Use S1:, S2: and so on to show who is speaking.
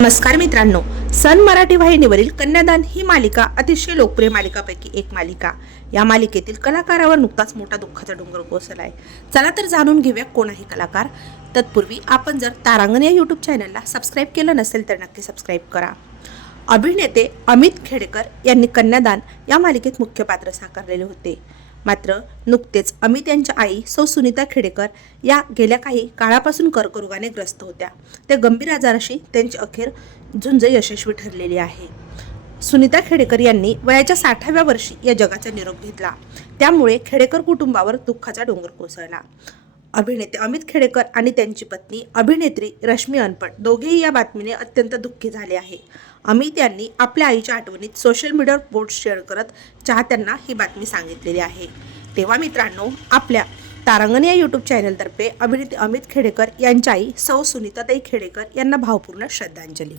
S1: नमस्कार मित्रांनो सन मराठी वाहिनीवरील कन्यादान ही मालिका अतिशय लोकप्रिय मालिकापैकी एक मालिका. या मालिकेतील कलाकारावर नुकताच मोठा दुःखाचा डोंगर कोसळला आहे चला तर जाणून घेऊया कोण आहे कलाकार. तत्पूर्वी आपण जर तारांगण या यूट्यूब चॅनलला सबस्क्राईब केलं नसेल तर नक्की सबस्क्राईब करा. अभिनेते अमित खेडेकर यांनी कन्यादान या मालिकेत मुख्य पात्र साकारलेले होते. मात्र नुकतेच अमित यांच्या आई सौ सुनीता खेडेकर या गेल्या काही काळापासून कर्करोगाने ग्रस्त होत्या. त्या गंभीर आजाराशी त्यांची अखेर झुंज यशस्वी ठरलेली आहे. सुनीता खेडेकर यांनी वयाच्या साठाव्या वर्षी या जगाचा निरोप घेतला. त्यामुळे खेडेकर कुटुंबावर दुःखाचा डोंगर कोसळला. अभिनेते अमित खेडेकर आणि त्यांची पत्नी अभिनेत्री रश्मी अनपट दोघेही या बातमीने अत्यंत दुःखी झाले आहे. अमित यांनी आपल्या आईच्या आठवणीत सोशल मीडियावर पोस्ट शेअर करत चाहत्यांना ही बातमी सांगितलेली आहे. तेव्हा मित्रांनो आपल्या तारांगण या यूट्यूब चॅनलतर्फे अभिनेते अमित खेडेकर यांच्या आई सौ सुनीताताई खेडेकर यांना भावपूर्ण श्रद्धांजली.